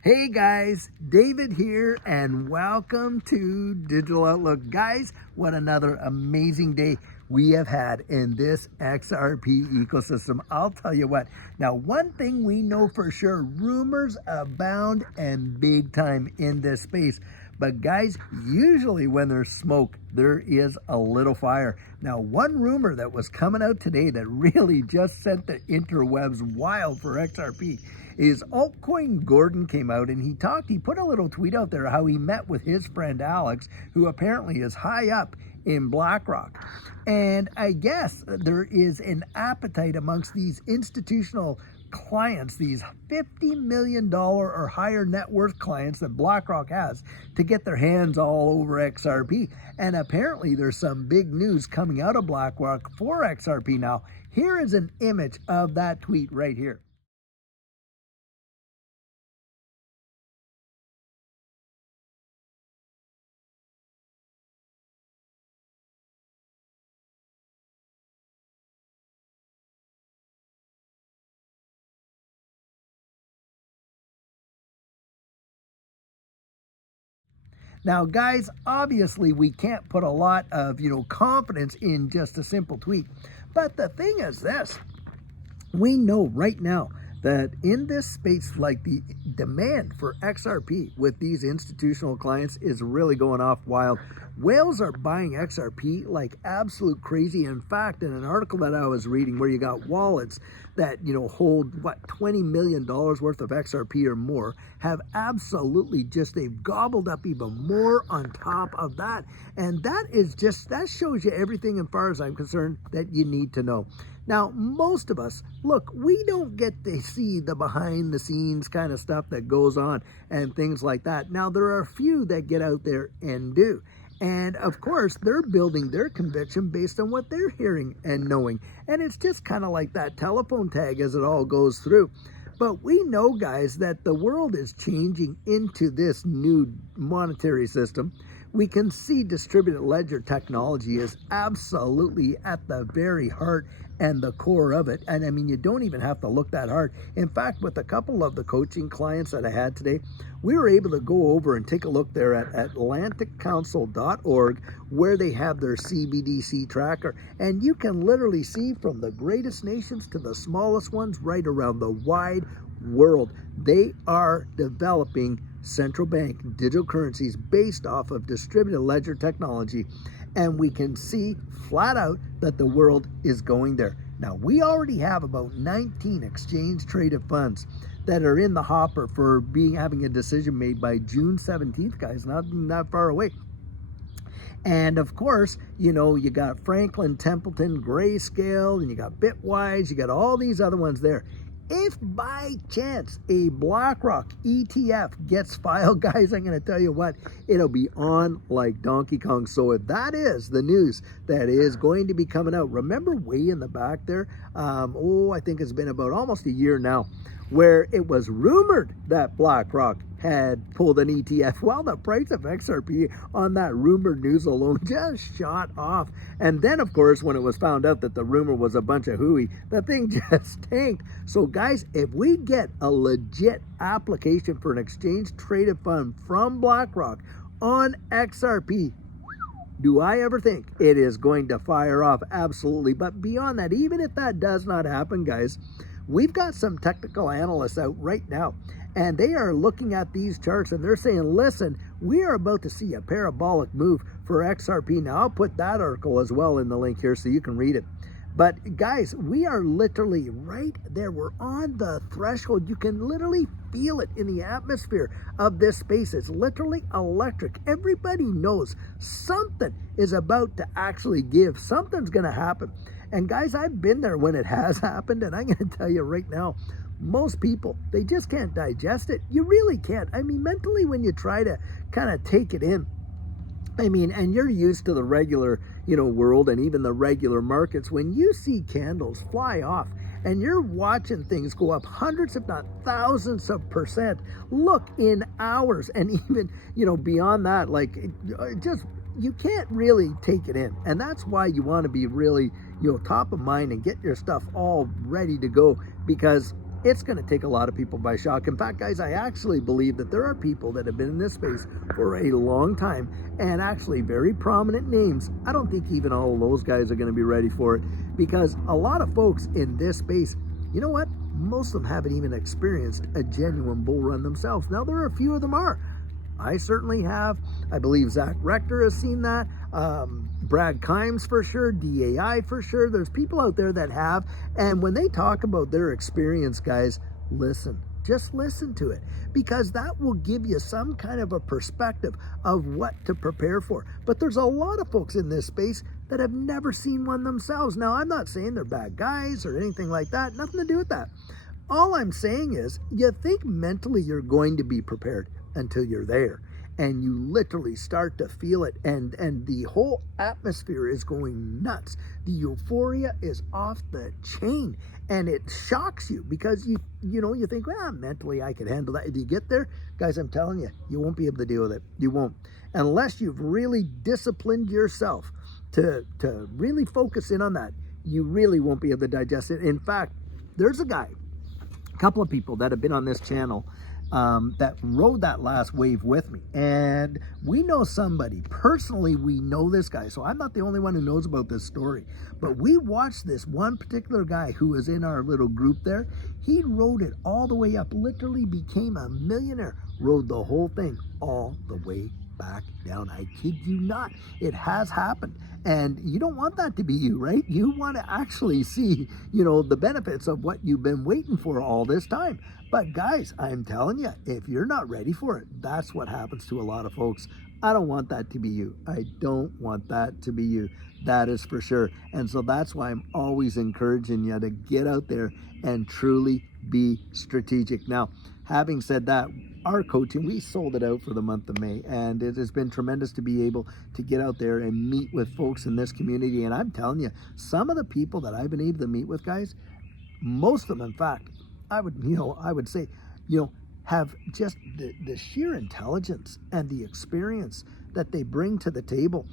Hey guys, David here and welcome to Digital Outlook. Guys, what another amazing day we have had in this XRP ecosystem. I'll tell you what, now one thing we know for sure, rumors abound and big time in this space. But guys, usually when there's smoke, there is a little fire. Now, one rumor that was coming out today that really just sent the interwebs wild for XRP is altcoin Gordon came out and he put a little tweet out there how he met with his friend Alex, who apparently is high up in BlackRock. And I guess there is an appetite amongst these institutional clients, these $50 million or higher net worth clients that BlackRock has, to get their hands all over XRP. And apparently there's some big news coming out of BlackRock for XRP now. Here is an image of that tweet right here. Now, guys, obviously we can't put a lot of, confidence in just a simple tweet. But the thing is this, we know right now that in this space, like the demand for XRP with these institutional clients is really going off wild. Whales are buying XRP like absolute crazy. In fact, in an article that I was reading where you got wallets that, hold what, $20 million worth of XRP or more, have absolutely they've gobbled up even more on top of that. And that shows you everything, as far as I'm concerned, that you need to know. Now, most of us, look, we don't get to see the behind the scenes kind of stuff that goes on and things like that. Now, there are a few that get out there and do. And of course, they're building their conviction based on what they're hearing and knowing. And it's just kind of like that telephone tag as it all goes through. But we know, guys, that the world is changing into this new monetary system. We can see distributed ledger technology is absolutely at the very heart and the core of it. And I mean, you don't even have to look that hard. In fact, with a couple of the coaching clients that I had today, we were able to go over and take a look there at atlanticcouncil.org, where they have their CBDC tracker. And you can literally see from the greatest nations to the smallest ones right around the wide world, they are developing central bank digital currencies based off of distributed ledger technology. And we can see flat out that the world is going there. Now, we already have about 19 exchange traded funds that are in the hopper for having a decision made by June 17th, guys, not far away. And of course, you got Franklin Templeton, Grayscale, and you got Bitwise, you got all these other ones there. If by chance a BlackRock ETF gets filed, guys, I'm going to tell you what, it'll be on like Donkey Kong. So if that is the news that is going to be coming out, remember way in the back there, I think it's been about almost a year now, where it was rumored that BlackRock had pulled an ETF. Well, the price of XRP on that rumored news alone just shot off. And then, of course, when it was found out that the rumor was a bunch of hooey, the thing just tanked. So, guys, if we get a legit application for an exchange-traded fund from BlackRock on XRP, do I ever think it is going to fire off? Absolutely. But beyond that, even if that does not happen, guys, we've got some technical analysts out right now, and they are looking at these charts and they're saying, listen, we are about to see a parabolic move for XRP. Now, I'll put that article as well in the link here so you can read it. But guys, we are literally right there. We're on the threshold. You can literally feel it in the atmosphere of this space. It's literally electric. Everybody knows something is about to actually give. Something's going to happen. And guys, I've been there when it has happened, and I'm going to tell you right now, most people, they just can't digest it. You really can't. I mean, mentally, when you try to kind of take it in, I mean, and you're used to the regular, world and even the regular markets, when you see candles fly off and you're watching things go up hundreds, if not thousands of percent, look, in hours, and even, beyond that, like, you can't really take it in. And that's why you want to be really, top of mind and get your stuff all ready to go, because it's going to take a lot of people by shock. In fact, guys, I actually believe that there are people that have been in this space for a long time, and actually very prominent names. I don't think even all of those guys are going to be ready for it, because a lot of folks in this space, you know what? Most of them haven't even experienced a genuine bull run themselves. Now, there are a few of them are. I certainly have. I believe Zach Rector has seen that. Brad Kimes for sure. DAI for sure. There's people out there that have. And when they talk about their experience, guys, listen. Just listen to it, because that will give you some kind of a perspective of what to prepare for. But there's a lot of folks in this space that have never seen one themselves. Now, I'm not saying they're bad guys or anything like that. Nothing to do with that. All I'm saying is, you think mentally you're going to be prepared until you're there, and you literally start to feel it, and the whole atmosphere is going nuts. The euphoria is off the chain, and it shocks you, because you think, well, mentally I could handle that. If you get there, guys, I'm telling you, you won't be able to deal with it. You won't, unless you've really disciplined yourself to really focus in on that. You really won't be able to digest it. In fact, there's a couple of people that have been on this channel that rode that last wave with me, and we know somebody personally. We know this guy, so I'm not the only one who knows about this story, but we watched this one particular guy who was in our little group there. He rode it all the way up, literally became a millionaire, rode the whole thing all the way back down. I kid you not, it has happened. And you don't want that to be you, right? You want to actually see, the benefits of what you've been waiting for all this time. But guys, I'm telling you, if you're not ready for it, that's what happens to a lot of folks. I don't want that to be you. I don't want that to be you. That is for sure. And so that's why I'm always encouraging you to get out there and truly be strategic. Now, having said that, our coaching, we sold it out for the month of May, and it has been tremendous to be able to get out there and meet with folks in this community. And I'm telling you, some of the people that I've been able to meet with, guys, most of them, in fact, I would say, have just the sheer intelligence and the experience that they bring to the table.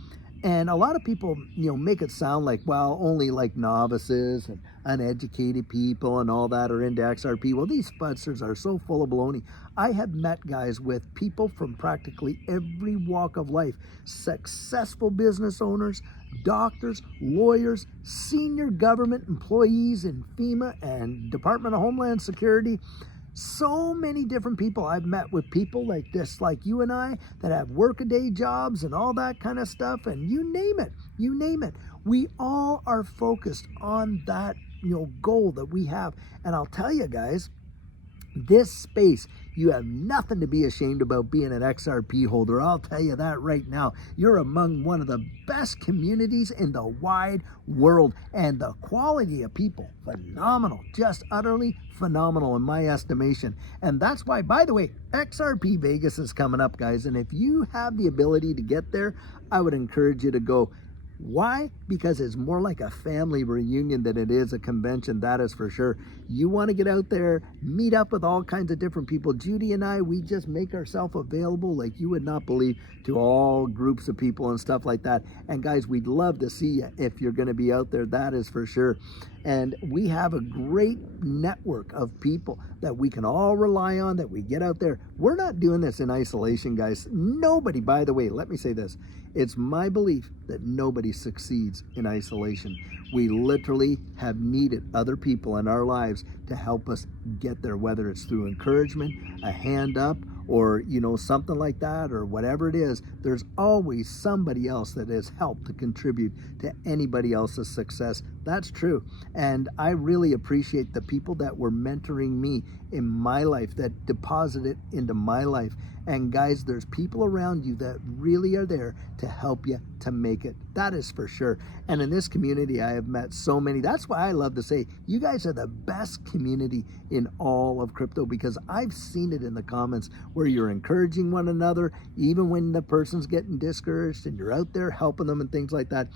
And a lot of people, make it sound like, well, only like novices and uneducated people and all that are into XRP. Well, these futzers are so full of baloney. I have met guys with people from practically every walk of life, successful business owners, doctors, lawyers, senior government employees in FEMA and Department of Homeland Security. So many different people. I've met with people like this, like you and I, that have workaday jobs and all that kind of stuff, and you name it. We all are focused on that, goal that we have. And I'll tell you guys, this space, you have nothing to be ashamed about being an XRP holder. I'll tell you that right now. You're among one of the best communities in the wide world, and the quality of people, phenomenal, just utterly phenomenal in my estimation. And that's why, by the way, XRP Vegas is coming up, guys, and if you have the ability to get there, I would encourage you to go. Why? Because it's more like a family reunion than it is a convention, that is for sure. You want to get out there, meet up with all kinds of different people. Judy and I, we just make ourselves available like you would not believe to all groups of people and stuff like that. And guys, we'd love to see you if you're going to be out there, that is for sure. And we have a great network of people that we can all rely on, that we get out there. We're not doing this in isolation, guys. Nobody, by the way, let me say this. It's my belief that nobody succeeds in isolation. We literally have needed other people in our lives to help us get there, whether it's through encouragement, a hand up, or something like that, or whatever it is. There's always somebody else that has helped to contribute to anybody else's success. That's true. And I really appreciate the people that were mentoring me in my life, that deposited into my life. And guys, there's people around you that really are there to help you to make it. That is for sure. And in this community, I have met so many. That's why I love to say you guys are the best community in all of crypto, because I've seen it in the comments where you're encouraging one another, even when the person's getting discouraged, and you're out there helping them and things like that.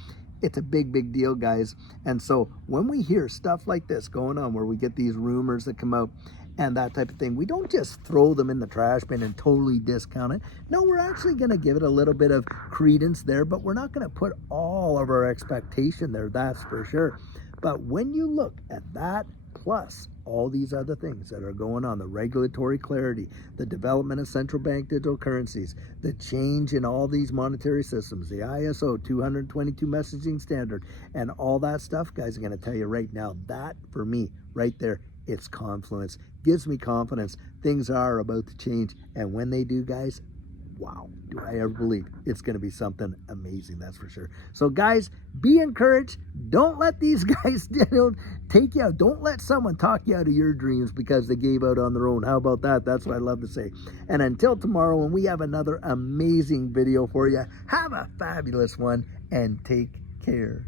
It's a big, big deal, guys. And so when we hear stuff like this going on, where we get these rumors that come out and that type of thing, we don't just throw them in the trash bin and totally discount it. No, we're actually going to give it a little bit of credence there, but we're not going to put all of our expectation there, that's for sure. But when you look at that plus all these other things that are going on, the regulatory clarity, the development of central bank digital currencies, the change in all these monetary systems, the ISO 222 messaging standard, and all that stuff, guys, I'm going to tell you right now, that for me, right there, it's confluence. Gives me confidence. Things are about to change, and when they do, guys, wow, do I ever believe it's going to be something amazing, that's for sure. So guys, be encouraged. Don't let these guys take you out. Don't let someone talk you out of your dreams because they gave out on their own. How about that? That's what I love to say. And until tomorrow, when we have another amazing video for you, have a fabulous one and take care.